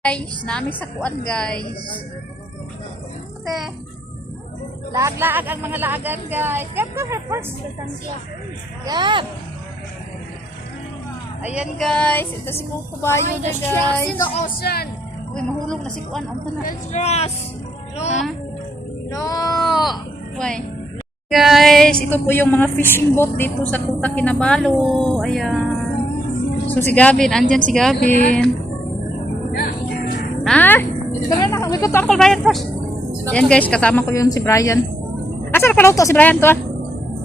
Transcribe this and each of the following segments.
Guys, nami sa kuan guys. Ate, laag-laag ang mga laagan guys. Gab ka first. Gab. Ayan guys, ito si Kukubayo na guys. In the ocean. Uy, mahulog na si kuan. Ang tanan. There's trust. No. Ha? No. Uy. Guys, ito po yung mga fishing boat dito sa Kuta Kinabalu. Ayan. So si Gavin, andyan si Gavin. Ha? Tara na, wait ko to Uncle Brian first. Ayan guys, kasama ko yun si Brian. Asa na paluto si Brian to ah?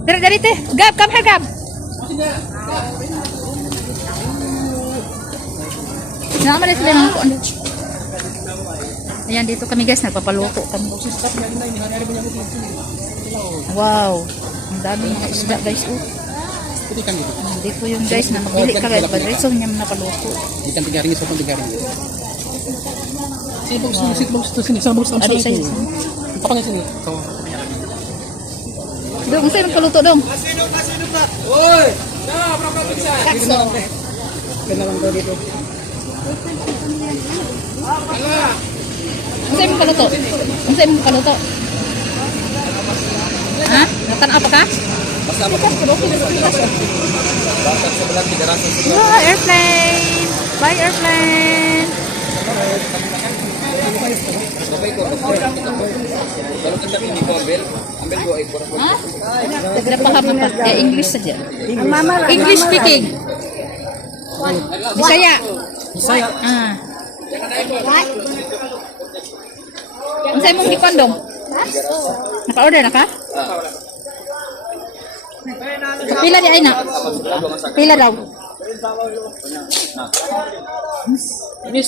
Dari te. Gab, come here Gab. Naman na sila ng kuan. Ayan, dito kami guys, nagpapaluto kami. Wow, ang daming mga isda guys. Dito yung guys na magbili ka guys. Pag-reso niya napaluto. Ikan tigaring, isang tigaring. Sibog sini, sabog sa Adik saya. Papangin sini. Dong, saya paluto dong. Oi, dah berapa pizza? Kakso. Kenalan kau dito. Saya paluto. Saya paluto. Hah? Makan apa kah? Bahkan sebelah 300. Wah, airplane. Bye airplane. Kalau kita ini ambil 2 ekor. Hah? Tidak paham apa? Ya English saja. English speaking. Bisaya. Saya. Ah. Ang saya mong gikondong. Naka-order na ka? Kapila di ay na? Pila daw? Ini.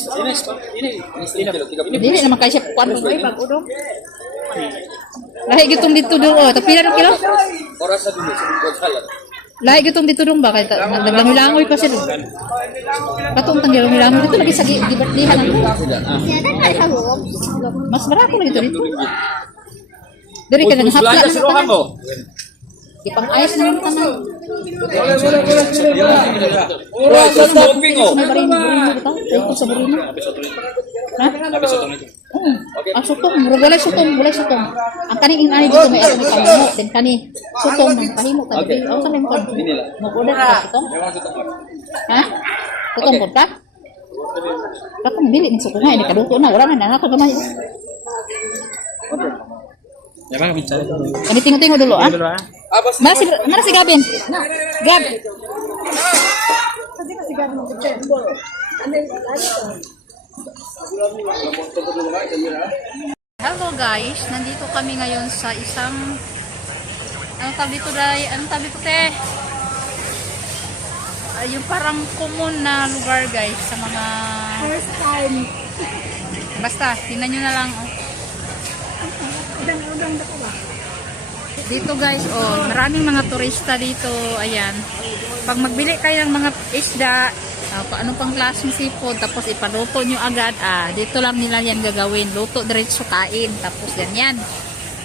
Dili naman kayo siya kuwan mo. Lahi gitong dito doon. Oh, tapi na kilo? Oras sa dulu sebelum jalan. Lahi gitong dito doon ba? Kaya naglangoy-langoy pa sila. Katong tang langoy-langoy dito lagi sa gibertihan ako. Mas barato lagi dito. Dari ka nang hapla na sa tanan. Ipang-ayos na yung tanan. Oras sa shopping oh. May barino bitaw. Tayo sa barino. Ha? Ang sutong, walay sutong. Ang kaning inani dito may ako may pamimot. Then kani sutong ng pahimot. Ang sa may mo. Mag-order ka sutong? Ha? Sutong po ka? Katong dili ng sutong nga. Hindi kaluto na. Wala na. Nato gamay. Ya bang bicara. Kami tingo-tingo dulu ah. Mana si Gabin? Gab. Hello guys, nandito kami ngayon sa isang anong tawag dito dai? Anong tawag dito te? Yung parang common na lugar guys sa mga First time. basta, tingnan nyo na lang oh. Udang na ba? Dito guys, oh, maraming mga turista dito. Ayan. Pag magbili kayo ng mga isda, ano pang klaseng seafood, tapos ipaluto nyo agad, dito lang nila yan gagawin. Luto, diretso kain. Tapos yan.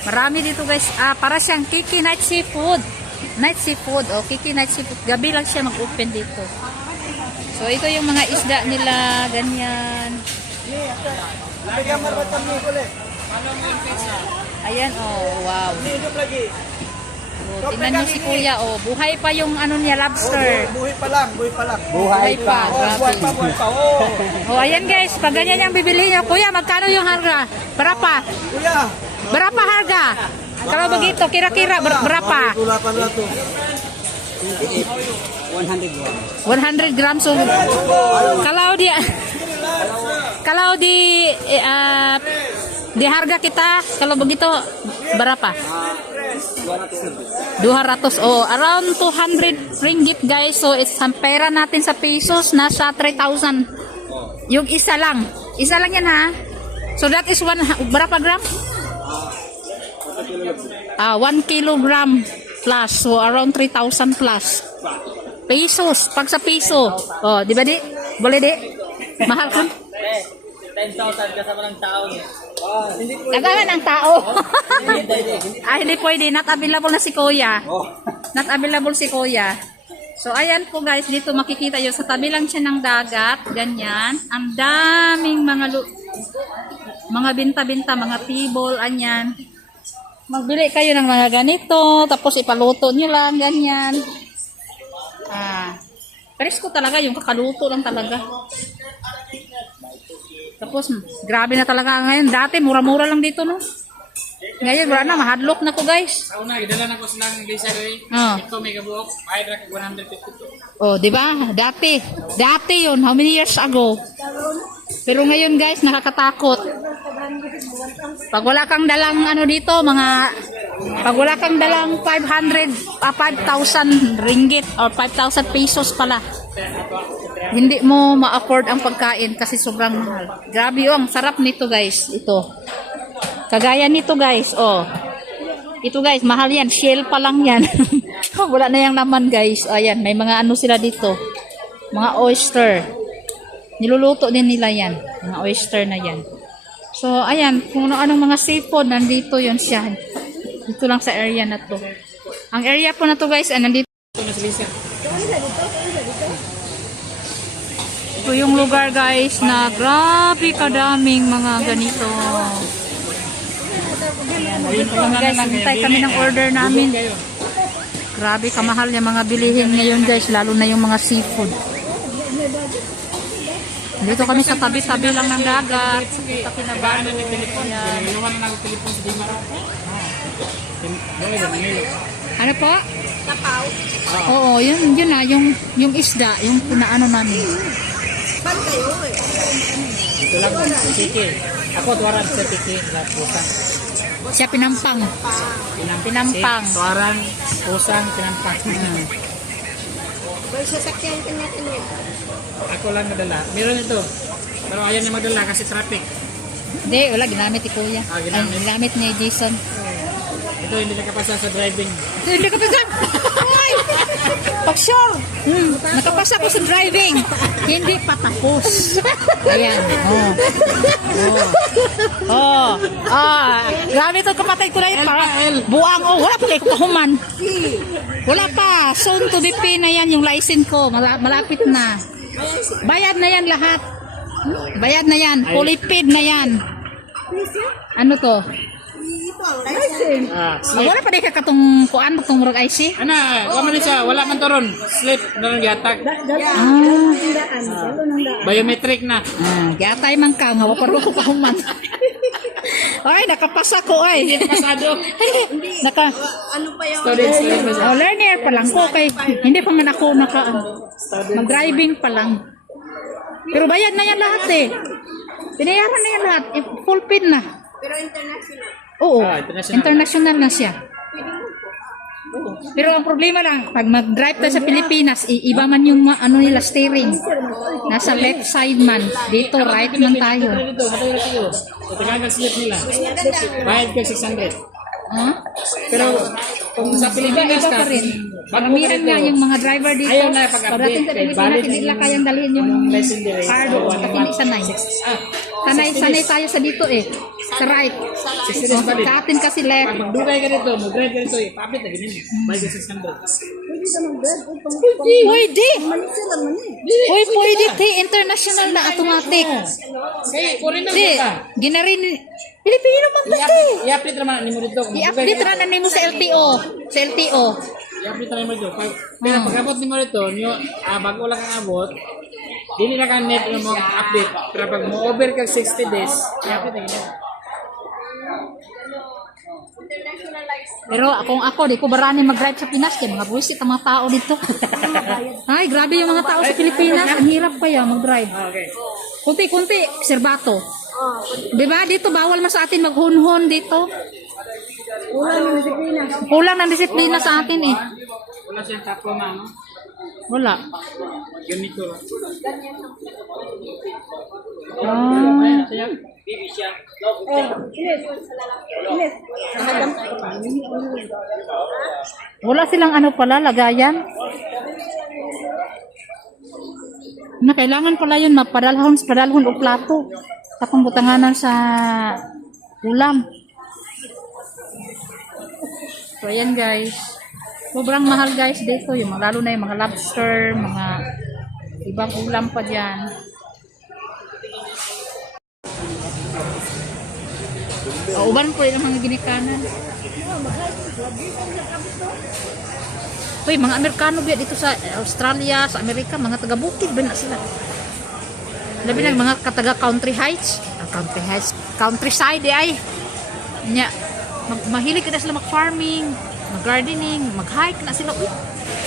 Marami dito guys. Para siyang Kiki Night Seafood. Night Seafood. Oh, Kiki Night Seafood. Gabi lang siya mag-open dito. So, ito yung mga isda nila. Ganyan. Ayan, oh, wow. Oh, tingnan niyo si Kuya, oh. Buhay pa yung ano niya, lobster. Buhay pa lang. Buhay pa, grabe. Oh. Oh, ayan guys, pag ganyan yung bibili niyo, Kuya, magkano yung harga? Berapa? Kuya, Berapa harga? Kalau begitu, kira-kira berapa? tulapan na to. 100 grams. So, kalau di harga kita, kalau begitu berapa? 200. Oh, around 200 ringgit guys. So, ang pera natin sa pesos nasa 3,000. Yung isa lang. Isa lang yan ha. So, that is berapa gram? 1 kilogram plus. So, around 3,000 plus. Pesos. Pag sa piso. Oh, di ba di? Boleh di? Mahal kan? 10,000 kasama ng tao niya. Kagawa ng tao. Hindi pwede. Not available na si Kuya. Not available si Kuya. So, ayan po guys, dito makikita yun. Sa tabi lang siya ng dagat. Ganyan. Ang daming mga binta-binta, mga table, anyan. Magbili kayo ng mga ganito, tapos ipaluto nyo lang, ganyan. Presko talaga, yung kakaluto lang talaga. Tapos, grabe na talaga ngayon. Dati, mura-mura lang dito, no? Ngayon, wala na, mahadlok na ko, guys. Sa una, idala na ko silang disarray. Oh. Ito, may kabuok. Bayad na ko 152. Oh, di ba? Dati yun, how many years ago? Pero ngayon, guys, nakakatakot. Pag wala kang dalang ano dito, pag wala kang dalang 5,000 ringgit or 5,000 pesos pala, hindi mo ma-afford ang pagkain kasi sobrang mahal. Grabe ang sarap nito, guys. Ito. Kagaya nito, guys. Oh. Ito, guys, mahal yan. Shell pa lang yan. Wala na yung naman, guys. Ayan, may mga ano sila dito. Mga oyster. Niluluto din nila yan. Mga oyster na yan. So, ayan, kung anong mga seafood, nandito yun siya. Dito lang sa area na to. Ang area po na to, guys, nandito. Ito yung lugar, guys, na grabe kadaming mga ganito. Ayan, dito lang, guys, hintay kami ng order namin. Grabe kamahal yung mga bilihin ngayon, guys, lalo na yung mga seafood. Dito kami sa tabi-tabi lang ng dagat. Sa Kinabalu. Ayan. Ano po? Tapaw. Oo, yun na, yung isda, yung pinaano namin. Ba't kayo eh? Ito lang, tiki. Ako, tuwaran sa tiki. Pusang. Siya pinampang. Pinampang. Tuwaran, pusang, pinampang. May sasakyan ka niya tuloy. Ako lang nadala. Meron ito. Pero ayaw niya magdala kasi traffic. Hindi, wala, ginamit ni Kuya. Ah, ginamit. Ay, ginamit ni Jason. Ito hindi nakapasa sa driving. Hindi ka pa dyan! Ay! Pag sure! Nakapasa ko sa driving. Hindi pa tapos. Ayan. Grabe ito kapatid ko na yun. Buang. Wala pa kayo kahuman. Wala pa. Soon to be pay na yan yung license ko. Malapit na. Bayad na yan lahat. Bayad na yan. Fully paid na yan. Ano to? Wala pa din ka katong kuan katong murag IC? Ana, wala man siya, wala man toron. Slip na lang yatag. Biometric na. Gatay man ka nga wala ko kahuman. Ay, nakapasa ko ay. Hindi pasado. Ano pa yung... Students. Learner pa lang ko kay hindi pa man ako mag-driving pa lang. Pero bayad na yan lahat eh. Binayaran na yan lahat. Full paid na. Pero international. Oo. International. International na siya. Pero ang problema lang, pag mag-drive tayo sa Pilipinas, iba man yung ano nila steering. Nasa left side man. Dito, right man tayo. Dito, matayo tayo. Sa tagang slip nila. Bayad ka 600. Huh? Pero kung sa Pilipinas Iba ka, pa rin. bago Maramihan nga yung mga driver dito. Ayaw na pag-update. Pagdating sa Pilipinas, Valid hindi nila kayang dalhin yung legendary. cardo. Kasi hindi sanay. Sanay tayo sa dito eh. Sa right. 60 days valid. Sa atin kasi Pag left. magdugay ka dito, mag-drive ka dito, ipapit na ganyan. Bayad ka 600. Pwede. Pwede. International na automatic. Kaya, foreigner Di, ka. ginarin. Pilipino man ba ito? I-update naman ni mo dito. I-update na mo sa LTO. Sa LTO. I-update na mo dito. Pero pag abot ni mo dito, bago lang kang abot, dili na kang net yung mga update. Pero pag mo over kag 60 days, i-update na ganyan. Pero kung ako, di ko barani mag-drive sa Pinas. Kaya mga buwisit ang mga tao dito. Ay, grabe yung mga tao sa Pilipinas. Ang hirap kaya mag-drive. Okay. Kunti-kunti, serbato. Diba? Dito, bawal mas sa atin maghunhon dito. Kulang ng disiplina sa atin eh. Wala siyang tapo na, no? Wala. Ganito. Bibi siya. Wala silang ano pala, lagayan. Na kailangan pala yun, padalhon o plato. Tapang butanganan sa ulam. So, ayan guys. Sobrang mahal guys dito, yung lalo na yung mga lobster, mga ibang ulam pa dyan. Uban po yung mga ginikanan. Uy, mga Amerikano ba dito sa Australia, sa Amerika, mga taga-bukid ba na sila? Labi na mga kataga country heights. Countryside ay. Nya, mahilig na sila mag-farming, mag-gardening, mag-hike na sila. Uy,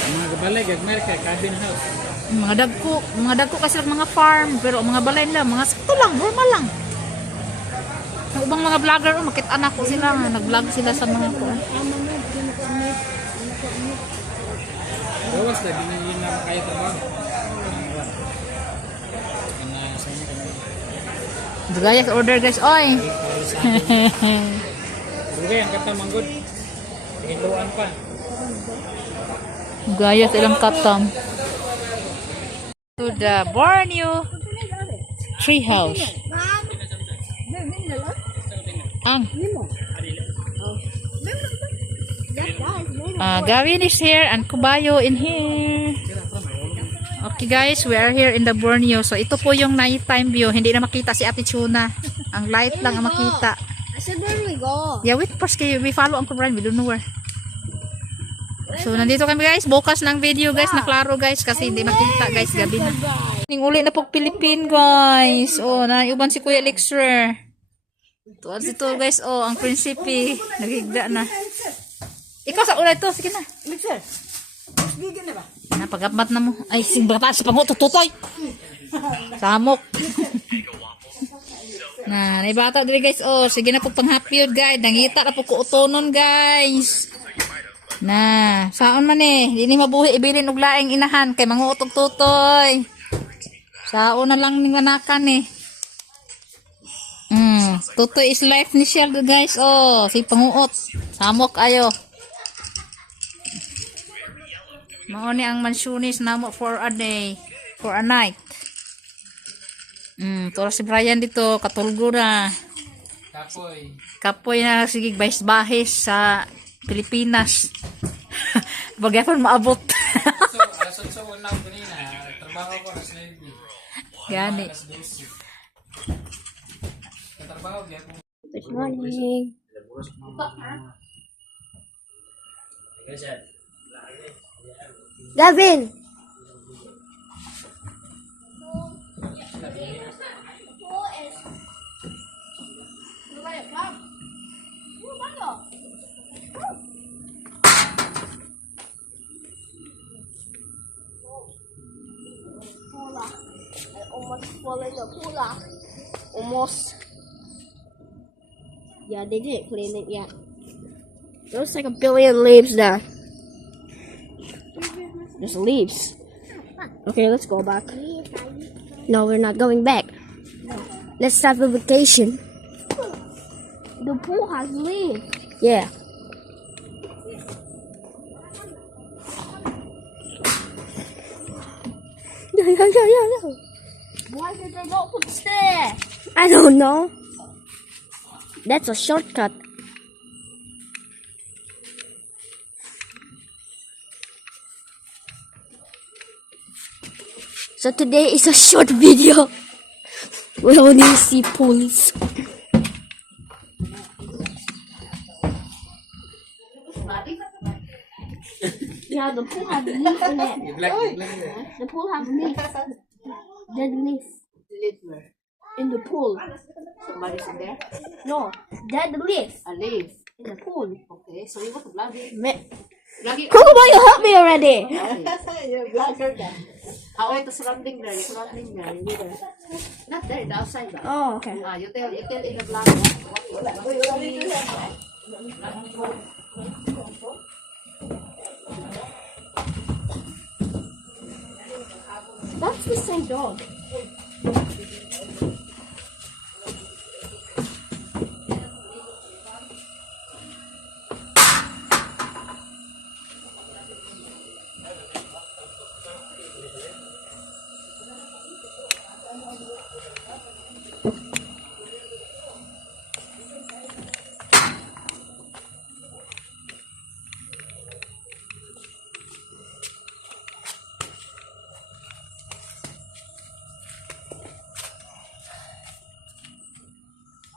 Mga gabalay, gagmer kay cabin house. mga dagko kasi lang mga farm, pero ang mga balay nila, mga sakto lang, normal lang. Ang ubang mga vlogger, makita anak ko sila, nag-vlog sila sa mga ko. Gawas lagi na yun na kaya trabaho. Kana sa inyo kami. Gaya order guys, oy. Bugay ang kata manggod. Hiluan pa. Gaya sa ilang katam. To the Borneo tree house. Ang Gavin is here and Kubayo in here. Okay guys, we are here in the Borneo. So ito po yung nighttime view. Hindi na makita si Ate Chuna. Ang light lang ang makita. I said, where do we go? Yeah, wait first kayo. We follow Uncle Brian. We don't know where. So nandito kami guys. Bukas ng video guys. Naklaro guys. Kasi hindi makita guys. Gabi na. Ning uli na po Philippine guys. Oh, naiuban si Kuya Lecturer. Tuwan si to guys. Oh, ang prinsipi. Nagigda na. Ikaw sa ulay to. Sige na. Mixer. Bigyan na ba? Napagamat na mo. Ay, singbata sa panguto. Tutoy. Samok. Na, naibata dili guys. Oh, sige na po pang-happy yun guys. Nangita na po ko utonon guys. Na, saon man eh. Di ni mabuhi ibilin og laing inahan kay manguotog tutoy. Saon na lang ning manakan eh. Tutoy is life ni Shell guys. Oh, si panguot. Samok ayo. Mao ni ang mansunis namo for a day, for a night. Toro si Brian dito, katulgo na. Kapoy. Kapoy na sige bahis sa Pilipinas. Bagayapon maabot. So, alas 8 na ako kanina. Trabaho ko alas 9. Gani. Alas 12. Katrabaho diyan ko. Good morning. Gavin! I almost fall in the pool. Almost. Yeah, they didn't clean it yet. There's like a billion leaves there. There's leaves. Okay, let's go back. No, we're not going back. Let's have a vacation. The pool has leaves. Yeah. No. Why did they not put stairs? I don't know. That's a shortcut. So today is a short video. We only see pools. Yeah, the pool has leaves in it. The pool has leaves. Dead leaves. In the pool. Somebody's in there. No, dead leaves A leaf. in the pool. Okay, so you want to vlog it? Lagi. Kukuba, you help me already. How the surrounding there? Surrounding there. Not there, the outside. Oh, okay. You tell in the vlog. That's the same dog.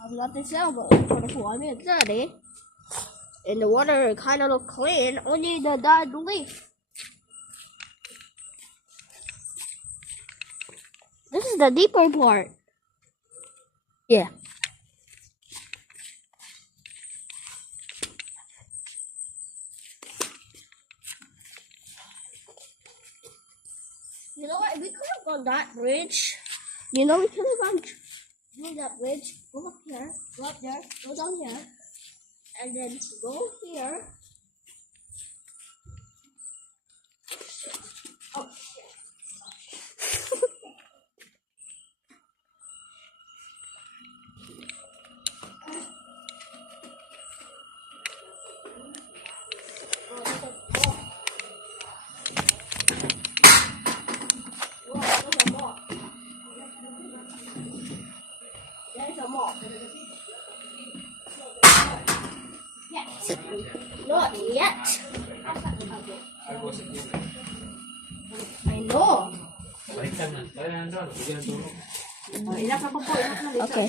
I'm not the sailboat. 24. I mean 30. And the water kind of look clean. Only the dead leaf. This is the deeper part. Yeah. You know what? We could have gone that bridge. You know, we could have gone through that bridge. Go up here. Go up there. Go down here. And then go here. Oh, there's a mall. Yes. Not yet. I know. Okay.